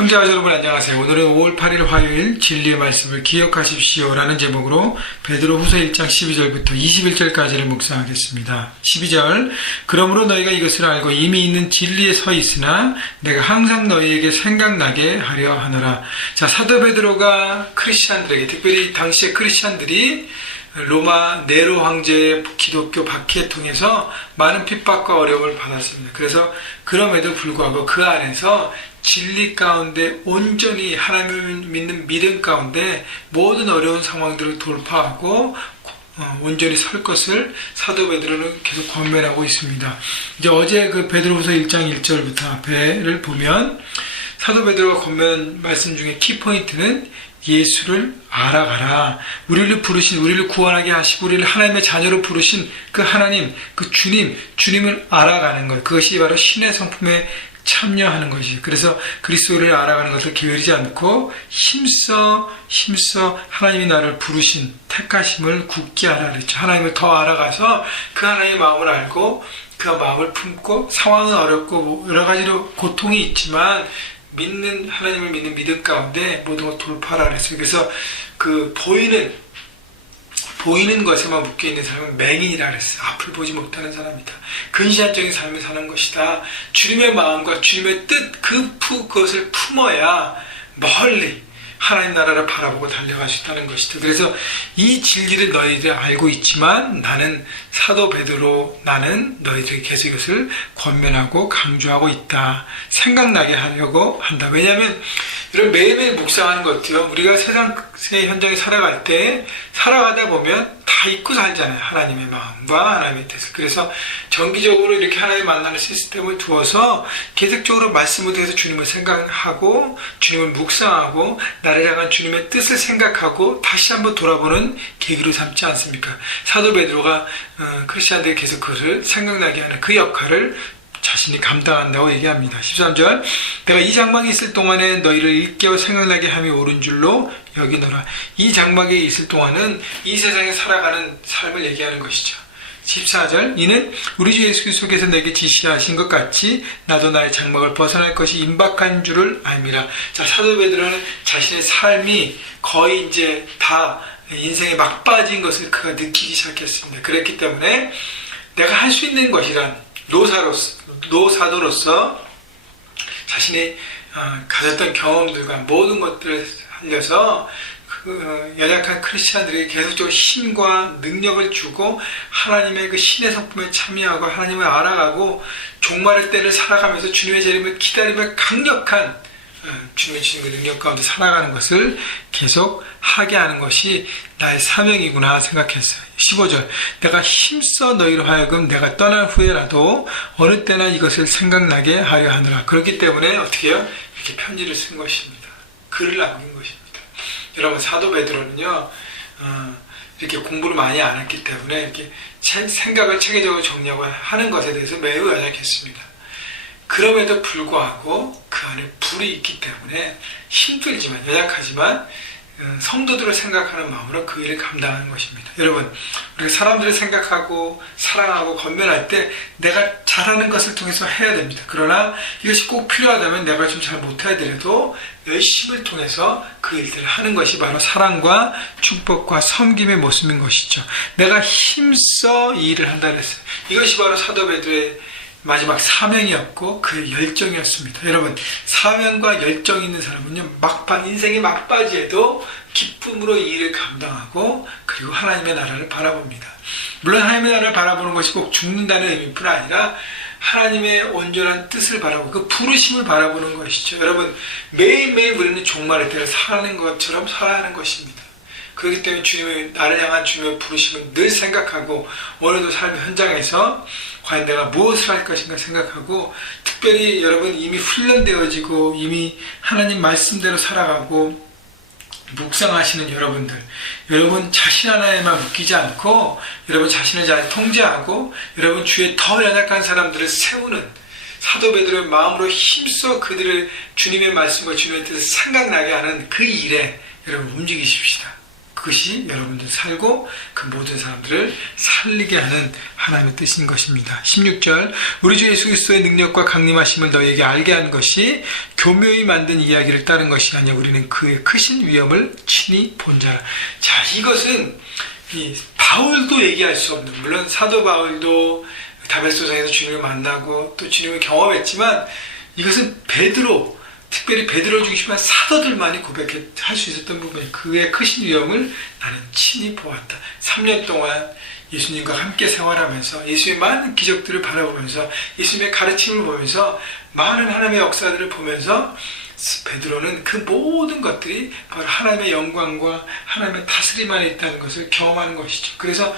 형제와 여러분 안녕하세요. 오늘은 5월 8일 화요일 진리의 말씀을 기억하십시오 라는 제목으로 베드로 후서 1장 12절부터 21절까지를 묵상하겠습니다. 12절 그러므로 너희가 이것을 알고 이미 있는 진리에 서 있으나 내가 항상 너희에게 생각나게 하려 하노라. 자, 사도 베드로가 크리스찬들에게, 특별히 당시의 크리스찬들이 로마 네로 황제의 기독교 박해를 통해서 많은 핍박과 어려움을 받았습니다. 그래서 그럼에도 불구하고 그 안에서 진리 가운데 온전히 하나님을 믿는 믿음 가운데 모든 어려운 상황들을 돌파하고 온전히 설 것을 사도 베드로는 계속 권면하고 있습니다. 이제 어제 그 베드로후서 1장 1절부터 앞에를 보면 사도 베드로가 권면 말씀 중에 키포인트는 예수를 알아가라. 우리를 부르신, 우리를 구원하게 하시고 우리를 하나님의 자녀로 부르신 그 하나님, 그 주님을 알아가는 것. 그것이 바로 신의 성품에 참여하는 것이죠. 그래서 그리스도를 알아가는 것을 게으르지 않고 힘써 하나님이 나를 부르신 택하심을 굳게 하라 그랬죠. 하나님을 더 알아가서 그 하나님의 마음을 알고 그 마음을 품고 상황은 어렵고 여러 가지로 고통이 있지만 하나님을 믿는 믿음 가운데 모든 걸 돌파하라 그랬어요. 그래서 그 보이는 것에만 묶여있는 사람은 맹인이라 그랬어요. 앞을 보지 못하는 사람이다. 근시안적인 삶을 사는 것이다. 주님의 마음과 주님의 뜻, 그것을 품어야 멀리 하나님 나라를 바라보고 달려갈 수 있다는 것이다. 그래서 이 진리를 너희들이 알고 있지만 나는 사도 베드로, 나는 너희들에게 계속 이것을 권면하고 강조하고 있다. 생각나게 하려고 한다. 왜냐하면 여러분 매일매일 묵상하는 것 같아요. 우리가 세상의 현장에 살아가다 보면 다 잊고 살잖아요. 하나님의 마음과 하나님의 뜻을. 그래서 정기적으로 이렇게 하나님 만나는 시스템을 두어서 계속적으로 말씀을 통해서 주님을 생각하고 주님을 묵상하고 나를 향한 주님의 뜻을 생각하고 다시 한번 돌아보는 계기로 삼지 않습니까? 사도 베드로가 크리스찬들에게 계속 그것을 생각나게 하는 그 역할을 자신이 감당한다고 얘기합니다. 13절 내가 이 장막에 있을 동안에 너희를 일깨워 생각나게 함이 옳은 줄로 여기노라. 이 장막에 있을 동안은 이 세상에 살아가는 삶을 얘기하는 것이죠. 14절 이는 우리 주 예수 그리스도께서 내게 지시하신 것 같이 나도 나의 장막을 벗어날 것이 임박한 줄을 알미라. 자, 사도 베드로는 자신의 삶이 거의 이제 다 인생에 막빠진 것을 그가 느끼기 시작했습니다. 그랬기 때문에 내가 할 수 있는 것이란 노사도로서 자신이 가졌던 경험들과 모든 것들을 살려서 그 연약한 크리스찬들에게 계속적으로 힘과 능력을 주고 하나님의 그 신의 성품에 참여하고 하나님을 알아가고 종말의 때를 살아가면서 주님의 재림을 기다리며 강력한 주님의 주신 그 능력 가운데 살아가는 것을 계속 하게 하는 것이 나의 사명이구나 생각했어요. 15절 내가 힘써 너희로 하여금 내가 떠난 후에라도 어느 때나 이것을 생각나게 하려 하느라. 그렇기 때문에 어떻게 해요? 이렇게 편지를 쓴 것입니다. 글을 남긴 것입니다. 여러분 사도 베드로는요 이렇게 공부를 많이 안 했기 때문에 이렇게 생각을 체계적으로 정리하고 하는 것에 대해서 매우 연약했습니다. 그럼에도 불구하고 그 안에 불이 있기 때문에 힘들지만 연약하지만 성도들을 생각하는 마음으로 그 일을 감당하는 것입니다. 여러분 우리가 사람들을 생각하고 사랑하고 권면할 때 내가 잘하는 것을 통해서 해야 됩니다. 그러나 이것이 꼭 필요하다면 내가 좀 잘 못하더라도 열심을 통해서 그 일들을 하는 것이 바로 사랑과 축복과 섬김의 모습인 것이죠. 내가 힘써 이 일을 한다 그랬어요. 이것이 바로 사도 베드로의 마지막 사명이었고 그의 열정이었습니다. 여러분 사명과 열정이 있는 사람은요 인생의 막바지에도 기쁨으로 이 일을 감당하고 그리고 하나님의 나라를 바라봅니다. 물론 하나님의 나라를 바라보는 것이 꼭 죽는다는 의미뿐 아니라 하나님의 온전한 뜻을 바라보고 그 부르심을 바라보는 것이죠. 여러분 매일매일 우리는 종말의 때를 살아가는 것처럼 살아야 하는 것입니다. 그렇기 때문에 나를 향한 주님의 부르심을 늘 생각하고 오늘도 삶의 현장에서 과연 내가 무엇을 할 것인가 생각하고 특별히 여러분 이미 훈련되어지고 이미 하나님 말씀대로 살아가고 묵상하시는 여러분 자신 하나에만 묶이지 않고 여러분 자신을 잘 통제하고 여러분 주위에 더 연약한 사람들을 세우는 사도 베드로의 마음으로 힘써 그들을 주님의 말씀과 주님의 뜻을 생각나게 하는 그 일에 여러분 움직이십시다. 그것이 여러분들 살고 그 모든 사람들을 살리게 하는 하나님의 뜻인 것입니다. 16절 우리 주 예수 그리스도의 능력과 강림하심을 너희에게 알게 한 것이 교묘히 만든 이야기를 따른 것이 아니라 우리는 그의 크신 위엄을 친히 본 자라. 자, 이것은 이 바울도 얘기할 수 없는, 물론 사도 바울도 다베소성에서 주님을 만나고 또 주님을 경험했지만 이것은 베드로, 특별히 베드로 중심한 사도들만이 고백할 수 있었던 부분이 그의 크신 위엄을 나는 친히 보았다. 3년 동안 예수님과 함께 생활하면서 예수님의 많은 기적들을 바라보면서 예수님의 가르침을 보면서 많은 하나님의 역사들을 보면서 베드로는 그 모든 것들이 바로 하나님의 영광과 하나님의 다스림 안에 있다는 것을 경험하는 것이죠. 그래서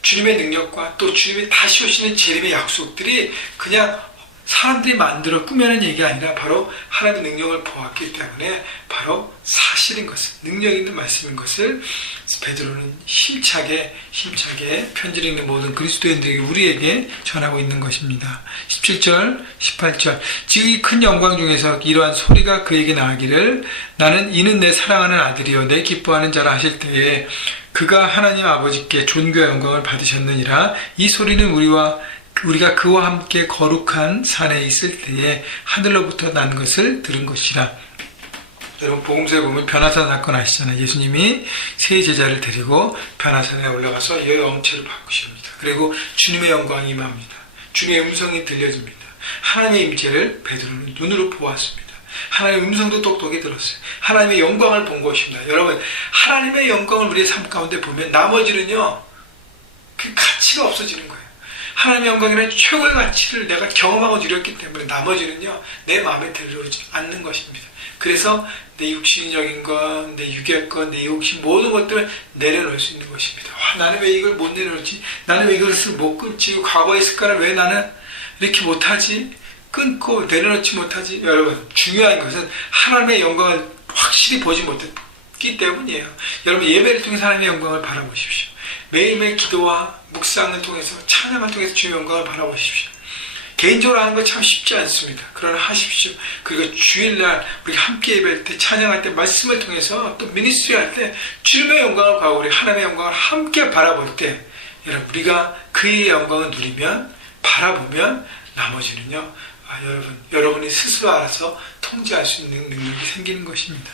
주님의 능력과 또 주님이 다시 오시는 재림의 약속들이 그냥 사람들이 만들어 꾸며낸 얘기가 아니라 바로 하나님의 능력을 보았기 때문에 바로 사실인 것을, 능력 있는 말씀인 것을 베드로는 힘차게 편지를 읽는 모든 그리스도인들에게 우리에게 전하고 있는 것입니다. 17절 18절 지금 이 큰 영광 중에서 이러한 소리가 그에게 나가기를 나는 이는 내 사랑하는 아들이요 내 기뻐하는 자라 하실 때에 그가 하나님 아버지께 존귀와 영광을 받으셨느니라. 이 소리는 우리가 그와 함께 거룩한 산에 있을 때에 하늘로부터 난 것을 들은 것이라. 여러분 복음서에 보면 변화산 사건 아시잖아요. 예수님이 세 제자를 데리고 변화산에 올라가서 여의 엄체를 바꾸십니다. 그리고 주님의 영광이 임합니다. 주님의 음성이 들려집니다. 하나님의 임재를 베드로는 눈으로 보았습니다. 하나님의 음성도 똑똑히 들었어요. 하나님의 영광을 본 것입니다. 여러분 하나님의 영광을 우리의 삶 가운데 보면 나머지는요 그 가치가 없어지는 거예요. 하나님의 영광이라는 최고의 가치를 내가 경험하고 누렸기 때문에 나머지는요 내 마음에 들어오지 않는 것입니다. 그래서 내 육신적인 것, 내 육의 것, 내 욕심 모든 것들을 내려놓을 수 있는 것입니다. 나는 왜 이걸 못 내려놓지? 나는 왜 이것을 못 끊지? 과거의 습관을 왜 나는 이렇게 못하지? 끊고 내려놓지 못하지? 여러분 중요한 것은 하나님의 영광을 확실히 보지 못했기 때문이에요. 여러분 예배를 통해서 하나님의 영광을 바라보십시오. 매일매일 기도와 묵상을 통해서 찬양을 통해서 주의 영광을 바라보십시오. 개인적으로 하는 거 참 쉽지 않습니다. 그러나 하십시오. 그리고 주일날 우리 함께 예배할 때 찬양할 때 말씀을 통해서 또 미니스트리 할 때 주님의 영광을 구하고 우리 하나님의 영광을 함께 바라볼 때 여러분 우리가 그의 영광을 누리면 바라보면 나머지는요 여러분이 스스로 알아서 통제할 수 있는 능력이 생기는 것입니다.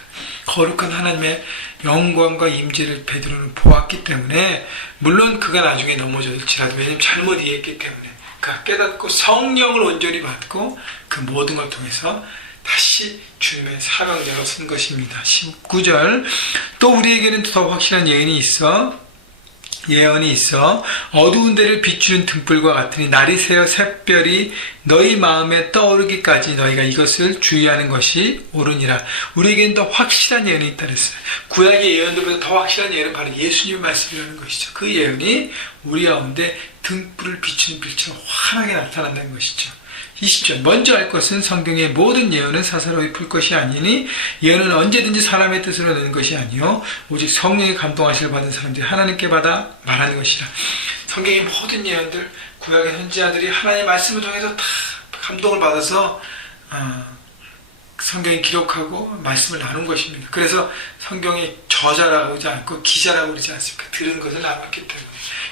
거룩한 하나님의 영광과 임재를 베드로는 보았기 때문에 물론 그가 나중에 넘어질지라도 왜냐하면 잘못 이해했기 때문에 그가 깨닫고 성령을 온전히 받고 그 모든 걸 통해서 다시 주님의 사명자로 쓴 것입니다. 19절 또 우리에게는 더 확실한 예언이 있어 어두운 데를 비추는 등불과 같으니 날이 새어 샛별이 너희 마음에 떠오르기까지 너희가 이것을 주의하는 것이 옳으니라. 우리에게는 더 확실한 예언이 있다 그랬어요. 구약의 예언들보다 더 확실한 예언은 바로 예수님의 말씀이라는 것이죠. 그 예언이 우리 가운데 등불을 비추는 빛처럼 환하게 나타난다는 것이죠. 20절 먼저 알 것은 성경의 모든 예언은 사사로이 풀 것이 아니니 예언은 언제든지 사람의 뜻으로 내는 것이 아니요 오직 성령의 감동하심을 받은 사람들이 하나님께 받아 말하는 것이라. 성경의 모든 예언들 구약의 선지자들이 하나님의 말씀을 통해서 다 감동을 받아서 성경에 기록하고 말씀을 나눈 것입니다. 그래서 성경의 저자라고 하지 않고 기자라고 그러지 않습니까? 들은 것을 나눴기 때문에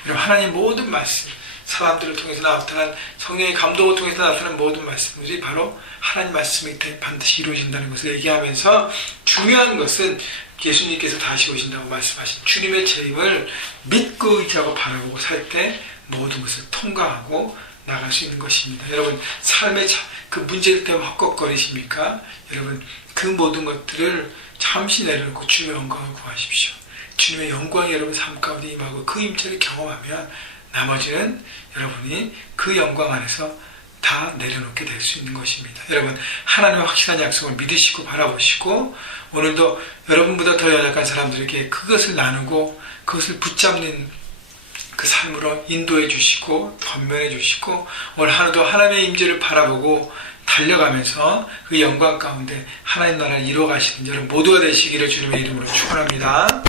여러분 하나님 모든 말씀 사람들을 통해서 나타난 성령의 감동을 통해서 나타난 모든 말씀들이 바로 하나님 말씀이 반드시 이루어진다는 것을 얘기하면서 중요한 것은 예수님께서 다시 오신다고 말씀하신 주님의 재림을 믿고 의지하고 바라보고 살 때 모든 것을 통과하고 나갈 수 있는 것입니다. 여러분 삶의 그 문제들 때문에 헛걱거리십니까? 여러분 그 모든 것들을 잠시 내려놓고 주님의 영광을 구하십시오. 주님의 영광이 여러분 삶 가운데 임하고 그 임재를 경험하면 나머지는 여러분이 그 영광 안에서 다 내려놓게 될 수 있는 것입니다. 여러분 하나님의 확실한 약속을 믿으시고 바라보시고 오늘도 여러분보다 더 연약한 사람들에게 그것을 나누고 그것을 붙잡는 그 삶으로 인도해 주시고 권면해 주시고 오늘 하루도 하나님의 임재를 바라보고 달려가면서 그 영광 가운데 하나님 나라를 이루어 가시는 여러분 모두가 되시기를 주님의 이름으로 축원합니다.